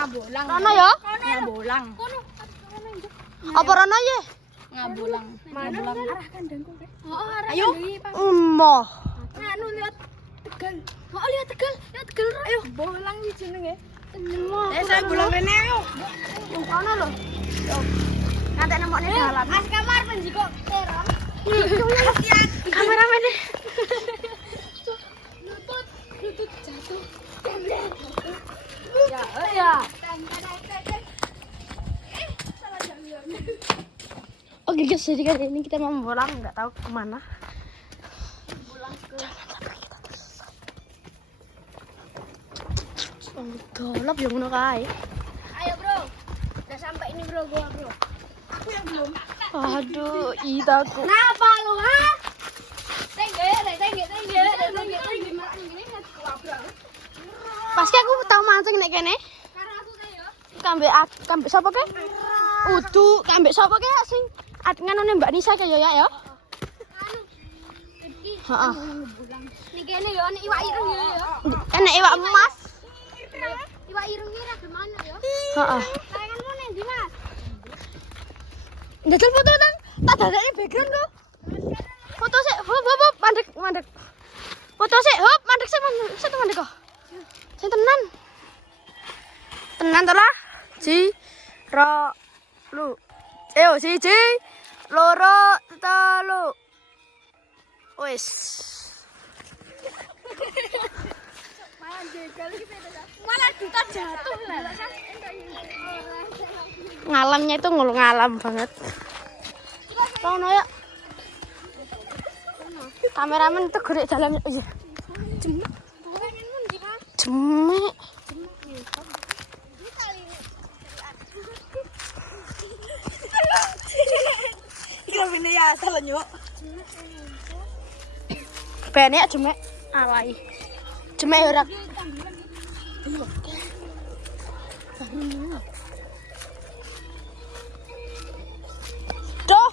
Ngabolang. Rono ya? Ngabolang. Apa rono ya? Ngabolang. Ngabolang. Arah kandangku. Ayo. Emoh. Anu lihat Tegal. Oh lihat Tegal. Lihat Tegal. Ayo. Bolang iki jenenge. Saya bolang rene ayo. Kono lho. Nanti nemokne dalan. Mas kamar penjiko terong. Kameramen nih. Lutut jatuh. Ya. Oke guys, jadi kali ini kita mau bolang, nggak tahu kemana. Jangan sampai kita tersesat. Golap yang mana kai? Ayo bro. Udah sampai ini bro, gua bro. Aku yang belum. Aduh, itaku. Kenapa lu ha? Tenggel. Pasti aku tahu mancing nek kene. Karo aku kae yo. Kambek sapa ke? Udu, kambek sapa ke sing nganone Mbak Nisa kaya ya? Anu. Iki. Heeh. Nih kene yo nek iwak ireng yo. Enek iwak emas. Iwak ireng iki ra gimana yo? Heeh. Sayanganmu ning ndi Mas? Ndadal foto kan? Tak dadakne background kok. Foto sik, hop mandek. Foto sik, hop mandek kok. Sing tenan. Tenan to lah. Lu. Ayo siji, loro, telu. Wis. Malah kita jatuh lah. Ngalamnya itu ngalam banget. Rono ya. Kameramen itu gede dalamnya. Oh iya. Jemek. Kira bine ya asal nyuk. Benek jemek alai. Jemek ora. Doh.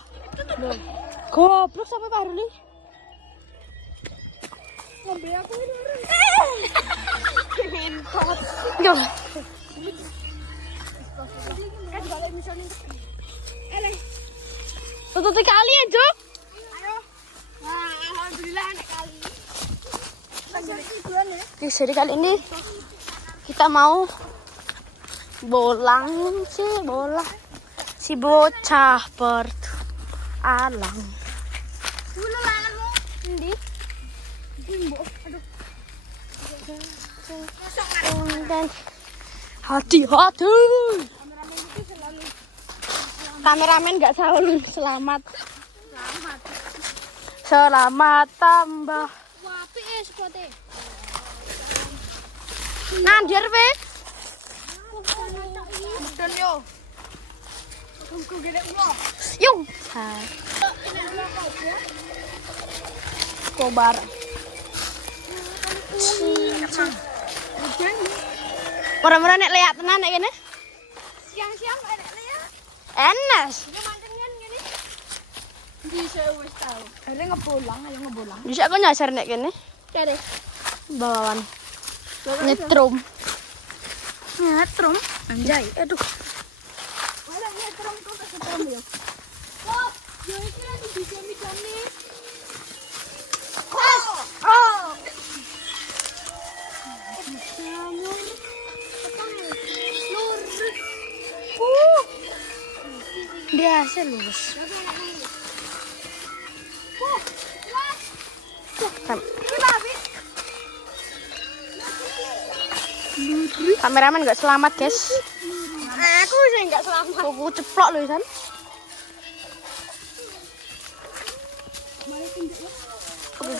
Goblok sampai Pak Ruli. Ngombe aku ini. Entot. Yo. Kan balik misalnya. Eleh. Tutup kali ya, Cuk. Ayo. Wah, alhamdulillah nek kali. Oke, jadi kali ini kita mau bolang si bocah bertualang. Dulu langanmu endi? Mbok, aduh. Dan hati-hati. Kameramen nggak selalu selamat. Selamat tambah. Wah, apik spote. Nandir pe. Dan yo. Aku gede ulo. Yung. Kobar. Murah-murah nek leak tenan nek kene. Siang-siang enek ya. Enes. Iki mantengan ngene. Bisa wis tau. Are ngebolang, ayo ngebolang. Bisa aku nyasar nek kene. Kare. Bawawan. Nyetrum. Anjay. Aduh. Wala nyetrum tuh kesetrum yo. Oh, yo iki lagi dijami-jami. Oh. Dia hasil lurus. Kameramen nggak selamat guys. Aku sih enggak selamat. Aku ceplok loh kan.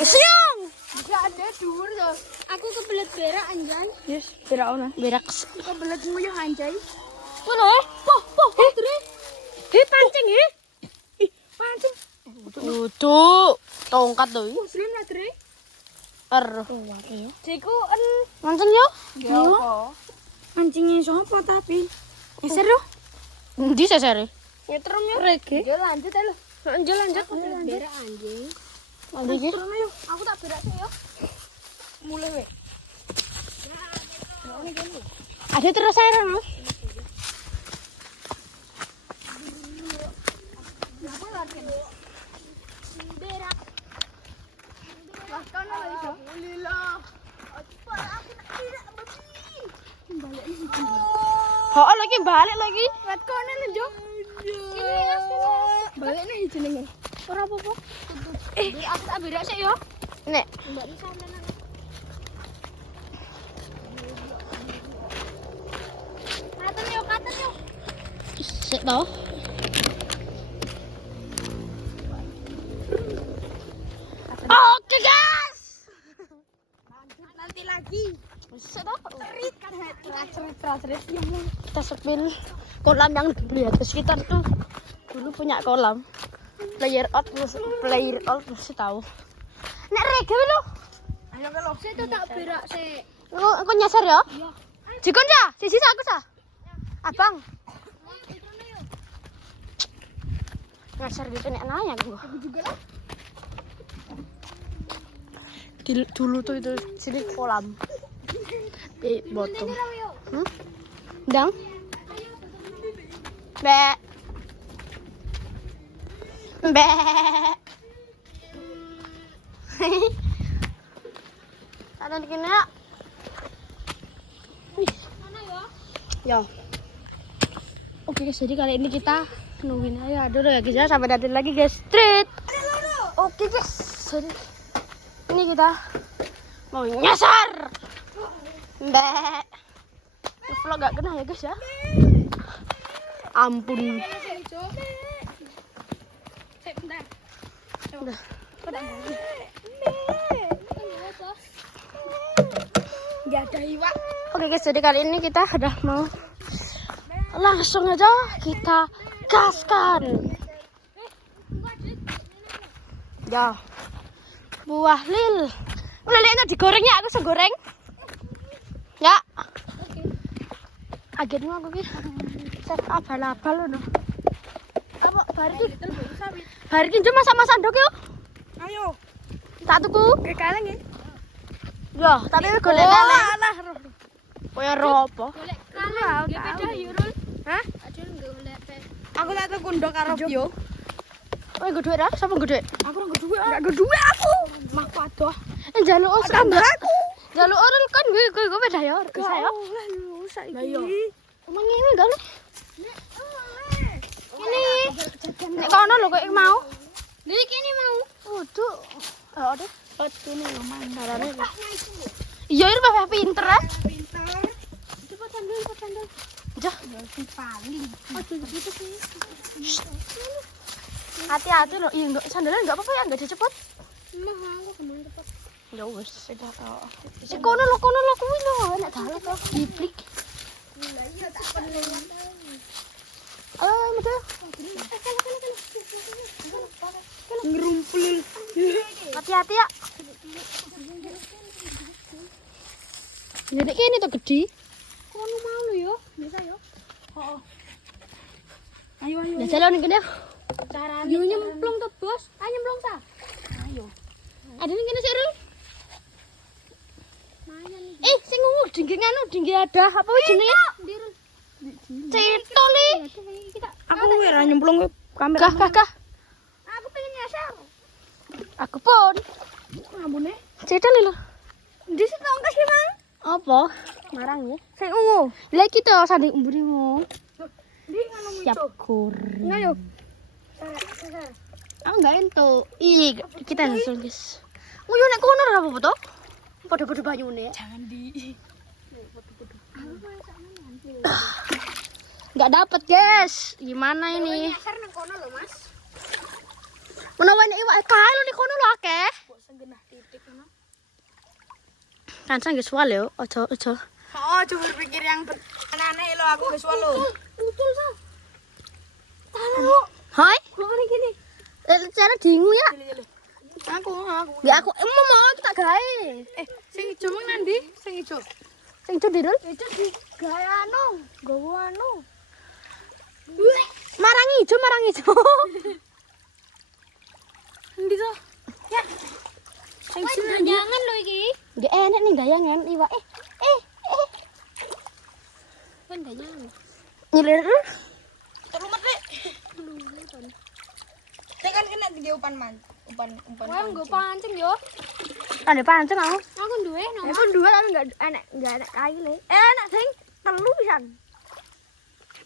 Siang. Bisa ada dhuwur yo. Aku kebelet berak anjay. Yes, berak ona. Berak. Kebelet nguyuh anjay. Mana? Poh, Dre. Pancing he. Ih, pancing. Tuh, tongkat tuh. Muslim lah, Dre. Jiku Mancing yo. Yo. Mancingnya siapa tapi? Seru. Ndi sesere? Nyetrum yo. Rege. Yo lanjut aja lo. Lanjut. Berak anjing. Lanjut iki. Nyetrum yo. Aku tak berak sih yo. Mulai we. Ada terus air no. Oh, lagi balik lagi. Lihat kono nih, Jo. Balik nih jenenge. Ora apa-apa. Aku tak berak sik yo. Nek. Mbak Nisa sampean. Katen yo. Sik to. Oke, guys. Nanti lagi. Sik to. Cerit kan cerit. Kita sepil kolam yang di atas kita tuh dulu punya kolam. Player out mesti tahu. Nek rege lho. Ayo kalau saya tak berak sik. Aku nyasar ya? Iya. Jikon ya? Sisi aku sah. Abang. Nyasar gitu nek nanya aku. Aku juga lah. Dulu tuh itu sini kolam. Botol. Dang. Be. Ada di kena. Mana yo? Ya. Oke guys, jadi kali ini kita nungguin aja dulu ya guys ya, sampai datang lagi guys street. Oke guys, jadi ini kita mau nyasar. Mbak. Vlog gak kena ya guys ya. Ampun. Udah. Gak ada iwak. Oke guys, jadi kali ini kita udah mau langsung aja kita gaskan. Ya. Buah lil. Lilnya digorengnya aku segoreng. Ya. Agenmu aku ki. Set abal-abal loh. Apa barikin cuma sama sandok yuk. Ayo. Tak tuku. Ke kaleng ya. Ya, tapi golek kaleng. Alah. Koyo ro apa? Golek kaleng. Nggih beda Yurul. Hah? Ajul golek teh. Aku tak tuku ndok karo yo. Oh, nggo dhuwit ah? Sapa nggo dhuwit? Aku ora nggo dhuwit. Enggak nggo dhuwit aku. Mah padoh. Njaluk Tambah aku. Jaluk orel kan gue beda ya. Bisa ya. Lah yo. Omong ngene enggak lu? Ini. Nek kono lho kok mau. Lha kene mau. Waduh. Oh, deh. Kene yo Darane. Iya, ini Bapak pinter ah. Pinter. Cepat sandal. Jah, paling. Aduh gitu sih. hati-hati loh. Iya, enggak sandalnya enggak apa-apa ya, enggak dicepot. Mah aku kemana cepat. Ya wis, sudah tau. Kono lo kuwi lho, enak dalan to. Diplik. Iya tak perlu. Metu. Ngerumpul. Hati-hati ya. Jadi ini tuh gede. Kono mau lo yo, bisa yo. Heeh. Ayo. Ya jalan ngene. Carane yo nyemplung to, Bos. Ayo nyemplung sa. Ayo. Ada ning kene sik, Rul. Sing ungu dinggi ada apa jenenge? Ndirul. Cetoli. Aku ora nyemplung kamera. Kah. Aku pengen nyasar. Aku pun. Ambune. Cetoli lho. Di situ angkas ya, Mang. Apa? Marang ya. Sing ungu. Lah iki to sanding mburimu. Di ngono Siap goreng. Ayo. Aku enggak entuk. Ih, kita langsung guys. Nguyu nek kono ora apa-apa to? Padha-padha banyune. Jangan di. Enggak dapat, guys. Gimana ini? Nyasar nang kono lho, Mas. Menawa nek iwak kae lho di kono lho akeh. Kok segenah titik ngono. Kan sang guys wale yo, ojo. Oh, coba berpikir yang aneh-aneh lo aku wis walu. Utul sa. Tahu. Hai. Kok ngene gini? Cara dingu ya. Aku. Ya aku mau kita gawe. Sing ijo mang nandi? Sing ijo. Sing cedil. Itu di gawe anu, gawe anu. Marang ijo. Endi to? Ya. Sing jangan lo iki. Nggak enak nih gayangan iwak. Kan gak nyamuk. Nyilir. Terlumet deh. Saya kan kena tiga umpan. Wah, nggak pancing yo. Ada pancing aku. Aku duwe no. Aku dua tapi enggak enak kayu le. Enak sing telu pisan.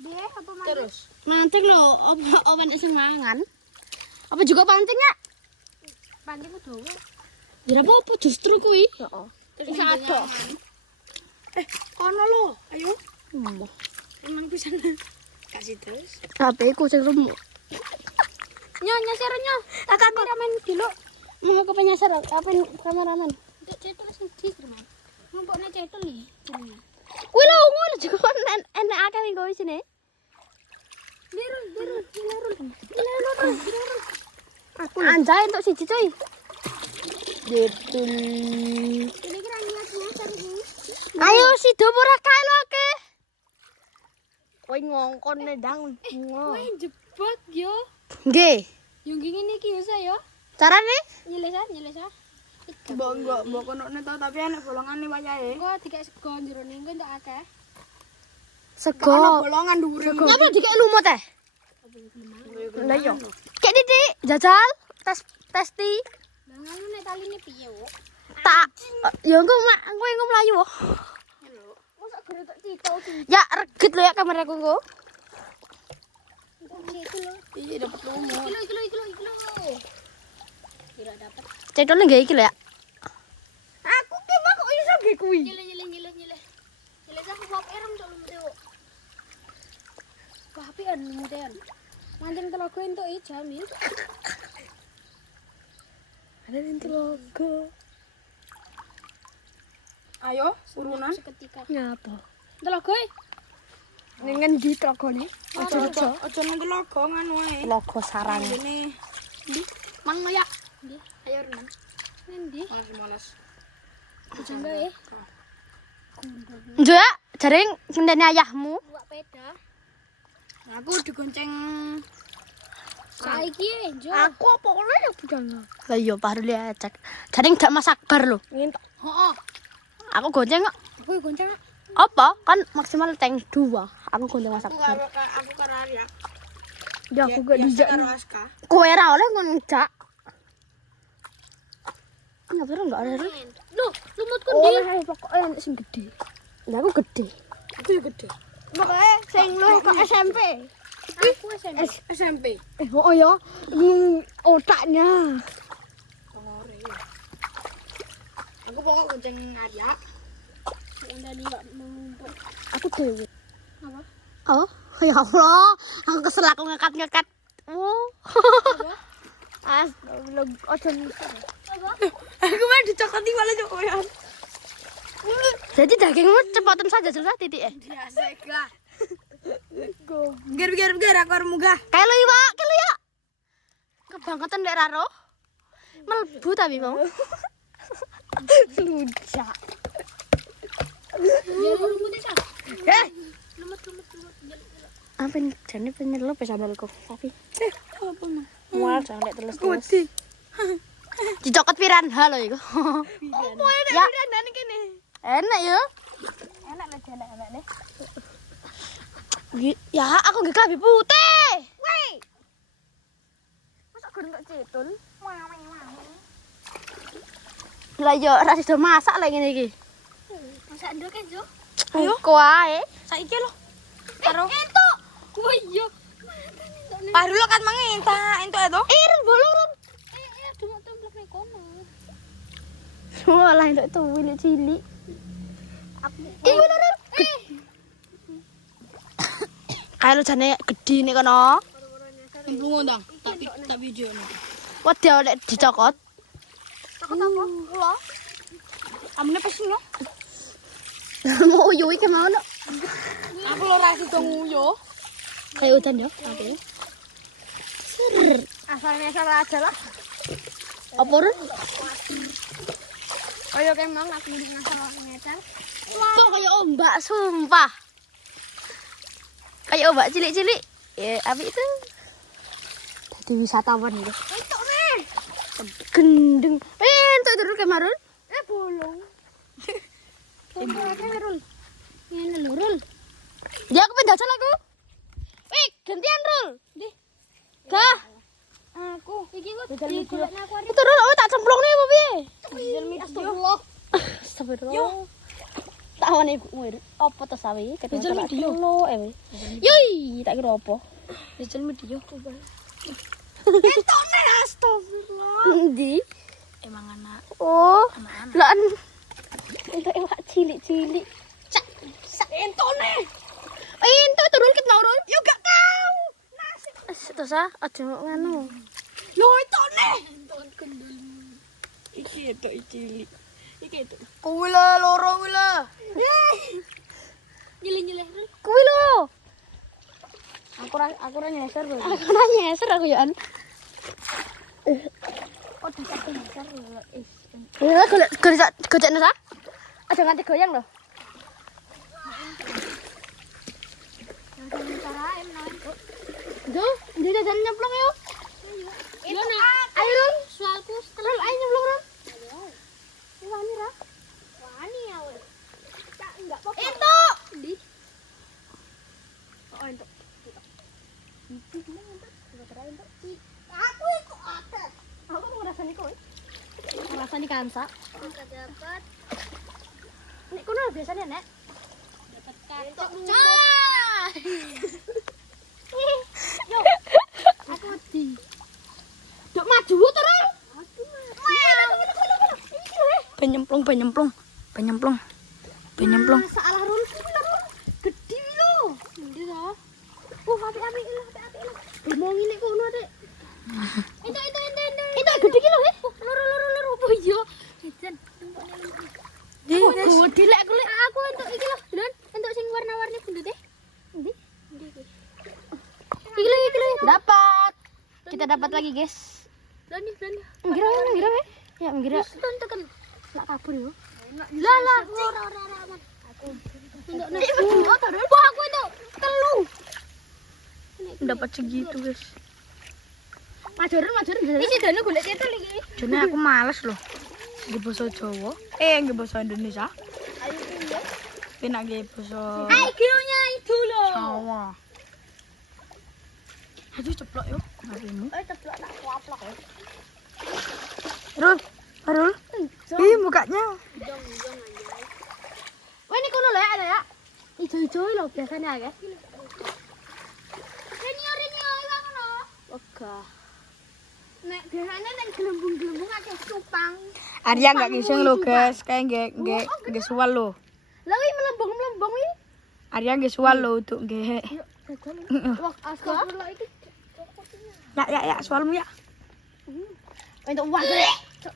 Dia apa mancing? Terus. Mancing lho, apa nek sing mangan? Apa juga pancingnya? Pancing duwe. Ya apa justru kuwi? Heeh. Bisa ada. Kono lo. Ayo. Emang pisan. Kasih terus. HP ku sing remuk. Nyonya seronya. Kakak Kameramen dulu. mau ke penyasar apa kameramen? Untuk cetul sing di rumah. Numpuknya cetul nih. Kuwi lho ngono juga enak akeh ning kowe sini. Dirul. Aku anjay untuk siji coy. Betul. Ini kira nyasar iki. Ayo si ora kae lho ke. Kowe ngongkon ndang. Kowe jebot yo. Nggih. Yo ngene iki yo saya. Carane? Nyelesa. Mbok kono tau tapi enak bolongane wayahe. Engko dikek sego jero ning engko entuk akeh. Sego. Bolongan dhuwure. Nyapa dikek lumut teh? Lah yo. Kek titik jajal testi. Lah ngono nek taline piye, Wuk? Tak yo engko kowe mlayu. Mosok gere tok cito sing Ya reget lho ya kameraku engko. cetul lho. Iya dapat lumut. Kilo. Kira dapat. Cedol nggih iki lho ya. Aku ki kok iso ge kuwi. Nyele. Nyelesa aku bawa erem cok lumute, Wuk. Kapian lumuten. Mancing telogo entuk i jamil. Ada logo. Ayo, urunan. Seketika. Ngapa? Telogo i. Ning ngendi togone? Aja nang telogo ngono ae. Logo sarang. Ini Mang ya. Ndi? Ayo renang. Ngendi? malas. Jamba ya. Njo ya, jaring kendene ayahmu. Buat peda. Aku digonceng. Saiki enjo. Aku apa oleh ya budang. Lah iya baru lihat cek. Jaring gak masak bar lho. Ngentok. Heeh. Aku gonceng kok. Aku gonceng. Apa? Kan maksimal tank 2. Aku gonceng masak bar. Aku karo Arya. Ya aku gak dijak. Karo Aska. Kowe ra oleh ngonjak. Kenapa ora enggak ada? Loh, lumutku Oh, ndi? pokoknya sing gede. Lah aku gede. Aku ya gede. Pokoknya sing lu kok SMP. Aku SMP. SMP. Oh ya, otaknya. Pengore. Aku pokok gonceng Arya. Udah dia numpuk. Aku dewe. Apa? Oh, ya Allah. Aku kesel aku ngekat-ngekat. Oh. Astagfirullah. Ojo nyusah. Aku malah dicokoti malah cokoyan. Jadi dagingmu cepetan saja selesai titik Biasa lah. Biar aku arep munggah. Kayak lu ya. Kebangetan dek Raro. Melbu tapi mau. Ludak. Ya lumutnya sah. Lumut. Apa nih? Jane pengen lo pesananku. Tapi Apa mah? mual jangan lek terus. Kuti. Dicokot piranha lho iku. Opo enak Ya. pirandane kene. Enak ya. Enak lah enak nih. Ya, aku nggak kelabi putih. Wei. Masa gendok cetul? Lah yo ora sido masak lagi ngene iki. Masak ndok kan, Jo? Ayo kuae. Saiki lho. Karo Entuk. Oh iya. Paru lo kan menginta entuk itu. Iren bolong. Cuma tumplek ning kono. Walah entuk tuwil cilik. Iku lho. Kayak jane gede nek kono. Implung ndang, tak video nih. Wedi oleh dicokot. Takut apa? Kula. Amune pesen lo. Mau uyu iki mau no. Aku lo ra sido nguyu. Kayak udan yo. Oke. Asalnya salah aja lah. Apa ren? Kayak emang aku udah ngasal ngecer. Kok kayak ombak sumpah. Kayak ombak cilik-cilik. Ya, abi itu. Jadi wisatawan gitu. Entuk meh. Gendeng. Entuk terus kemarin. Bolong. Bolong Rul. Ngene lho, Rul. Ya aku pengen jajan aku. Wih, gantian Rul. Di. Dah. Aku iki kok Jajal video. digolekne aku arep. Itu Rul, oh tak cemplung nih apa piye? Astagfirullah. Astagfirullah. Tak wane ibumu. Apa to sawi? Jajal video. Yoi, tak kira apa? Jajal video. Entone astagfirullah. Ndi? Emang anak. Oh, lan. Itu ewak cilik-cilik. Cak. Entone. Itu turun ket Rul. Yo gak tahu. Nasib. Itu sa, aja ngono. Lho entone. Iki itu cilik. Iki itu. Kuwi lah loro kuwi lah. Nyilih-nyilih. Kuwi lho. Aku ra nyasar lho. Aku ora nyeser aku ya. Oh, dasar dasar lho. Ya gojekno sa. Aja nganti goyang lho. Jo, jadi jajan nyemplung yuk. Itu Ayo Rul. soalku Rul, ayo nyemplung Rul. Wani ra. wani ya weh. Cak enggak apa-apa. Itu. Di. Oh, itu. Aku ikut atas. Aku ngrasani kowe. Ngrasani kansa. Enggak dapat. Nek kono biasanya nek. Dapat kartu. Yo. Aku di. Dok maju terus. Penyemplung. Salah Rul. Gede lho. Ndi ta? Api-api lho. Ngomong ini kono Dek. Itu. Itu gede ki lho, he. Loro. Oh iya. Jajan. Oh, gede lek aku lek. Aku entuk iki lho, Don. Entuk sing warna-warni bundute. Ndi? Ndi iki? Iki lho. Dapat. Kita dapat lagi, guys. Lani. Ngira we. Ya, ngira. Don tekan. Nak kabur yo. Lah, ora aman. Aku entuk nek. Wah, aku itu telu. Dapat segitu, guys. Majoren. Iki dene golek cetel iki. Jane aku males loh. Nggih basa Jawa. Nggih basa Indonesia. Ayo piye? Penak nggih basa Aigionya itu lho. Jawa. Aduh ceplok yo. Ngapimu. Ceplok nak kuaplok ya. Rul. Ih, mukanya. Jong anjay. Wah, ini kono lek ada ya. Ijo-ijo lho biasanya ya. Renio iku ngono. Oga. Nek biasanya nek gelembung-gelembung akeh cupang. Arya enggak ngising lo, guys. Kayak nggak suwal lo. Lah wi melembung wi. Arya nggak suwal lo untuk nggak. Wah, astagfirullah iki. Ya, sualmu ya. Untuk wah.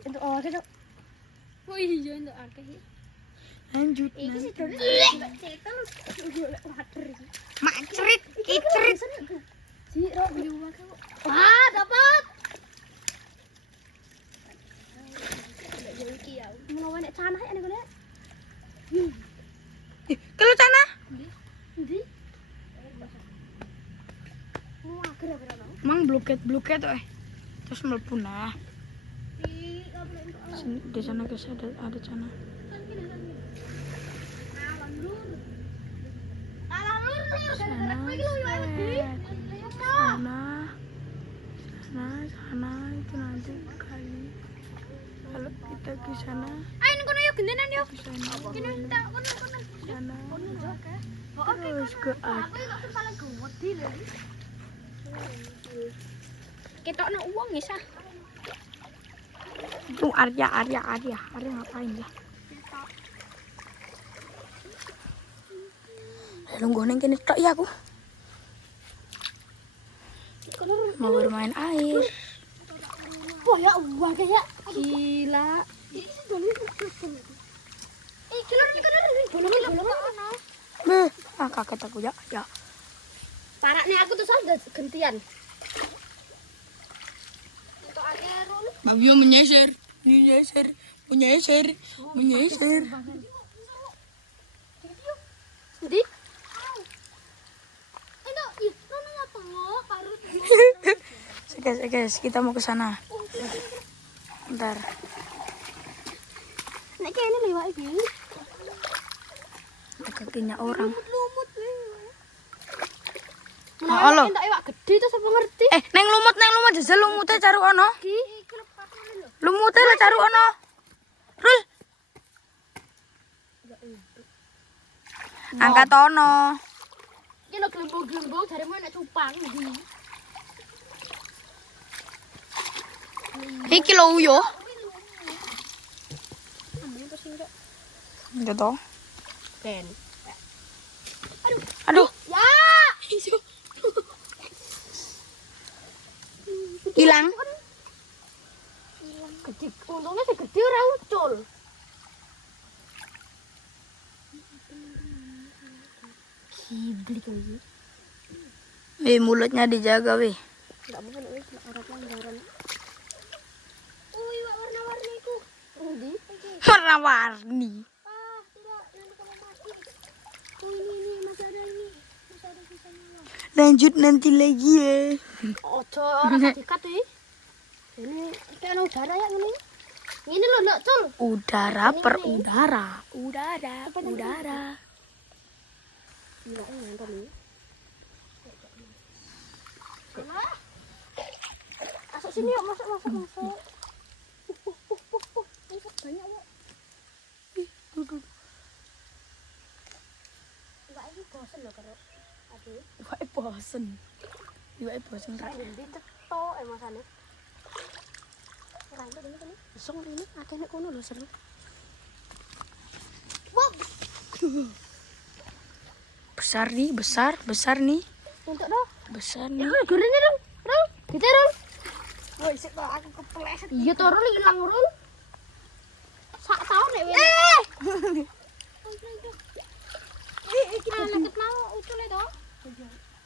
Untuk cok. Oh iya entuk akeh. Lanjut. Iki sih dene cetel golek water iki. Macrit, kicrit. Si ro beli wae kok. Wah, dapat. Iki ya. Melawan nek tanah ya nek kono. Kalau tanah, Ndi? Wah, kira-kira no. mang bloket terus melepuh nah. Di sana guys ada sana. Sana itu nanti kali kalau kita ke sana Ayo kono yo gendenan yo. ke sana Kene tak kono. sana Oke. terus ke Aku kok paling gede lho. Ketokno uang ya sah. itu Arya ngapain lah nunggu neng kene tok ya aku mau bermain air. Wah, ya Allah kayak gila. Ini sih dulu. Bolong. Beh, kaget aku ya. Paraknya aku tuh sudah gantian. Untuk akeh rul. Babio menyeser. Ndi? Itu ih, kono ya tengok parut. Guys, kita mau ke sana. Bentar. Nek kene lewat iki. Kakinya orang. Lumut. Halo. entuk iwak gede terus apa ngerti? Neng lumut jajal lumute caru ono. Lumute lah caru ono. Rul. Angkat ono. Iki lho glembung-glembung jaremu nek cupang iki. Iki lho uyo. Gitu toh. Ben. Aduh, Ya. hilang. Gede, untungnya sih gede ora ucul. Gibli kali. Mulutnya dijaga, weh. Enggak apa-apa nek wis ora pelanggaran. Iwak warna-warni iku. Endi? Warna-warni. Tidak, nanti kamu mati. Ini masih ada ini. Masih ada sisanya. Lanjut nanti lagi ya. Ojo ora dikat iki. Ini kayak udara ya ngene. Ngene lho, Nak, Cul. Udara per udara. Udara. Iya, nonton nih. Masuk sini yuk, masuk. Banyak yuk. Enggak, ini bosen loh karo. Aduh. Iwake bosen Kayak ngendi cetok masane. Ora ini. Isong ini akeh nek kono lho seru. Wah. Besar nih. Untuk dong. Besar Ya, nih. gorengnya dong. Rul, gitu Rul. Woi, sik kok aku kepleset. Iya to Rul ilang Rul. Sak taun nek wene. Iki leket mau ucul to.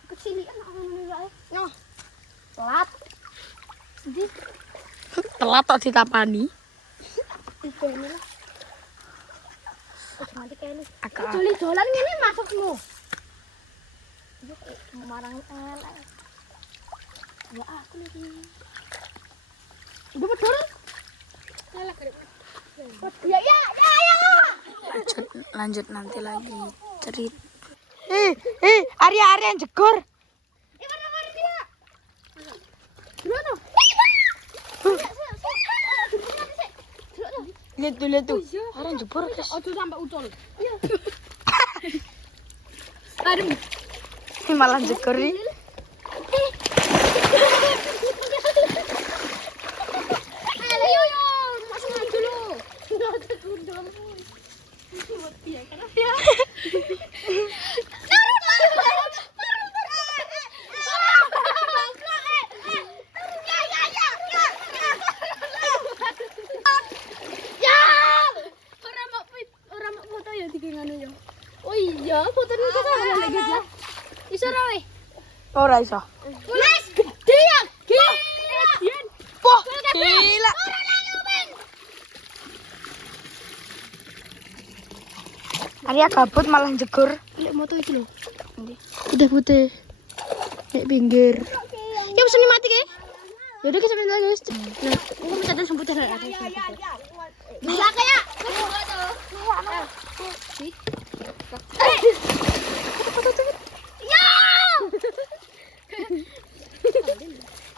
Kecilikan aku ngene wae. Noh. Telat. Di Telat tok ditapani. iku ini lah. Mati kene. Agak Joli dolan ngene masukmu. Yo marang elek. Ya aku lagi. Udah betul. Elek kerep. Ya. lanjut nanti lagi cerit. Arya yang jegor. Warna-warni dia. Gimana? Lihat tuh. Arya jebor guys. Aduh sampai ucul. Aduh. Ini malah jegor nih. Ayo, masuk dulu. Oh iya, fotonya kita ada lagi ya. Iso ra weh. Ora iso. Wes gede ya. Gila. Wah, gila. Arya kabut malah jegor. Lihat moto iki lho. Putih-putih. Nek pinggir. Ya wis mati ke. Ya udah kita pindah guys. Nah, aku minta dulu semput ada. Bisa kayak. Ya.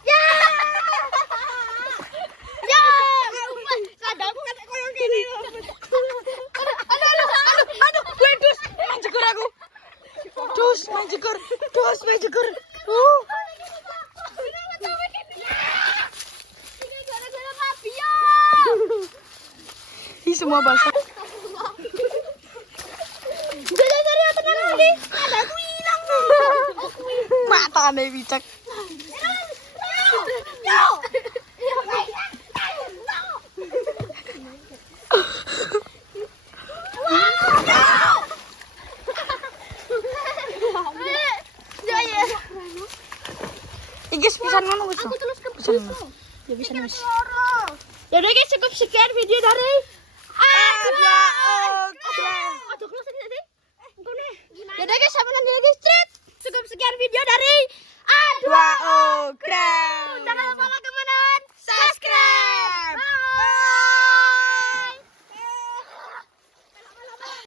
Ya. Ya. Kadang kata koyo kene. Aduh, gue dus, main jegor aku. Main jegor. Ih, semua basah. Jadi tenang lagi. Ada aku hilang. Mata aneh bicak. Guys, pisan ngono wis. Aku terus ke Pisan. Ya bisa wis. Ya udah guys, cukup sekian video dari Aduh, close tadi. Engko nih. Ya udah guys, sampai nanti lagi street. Cukup sekian video dari Dua Okra. Jangan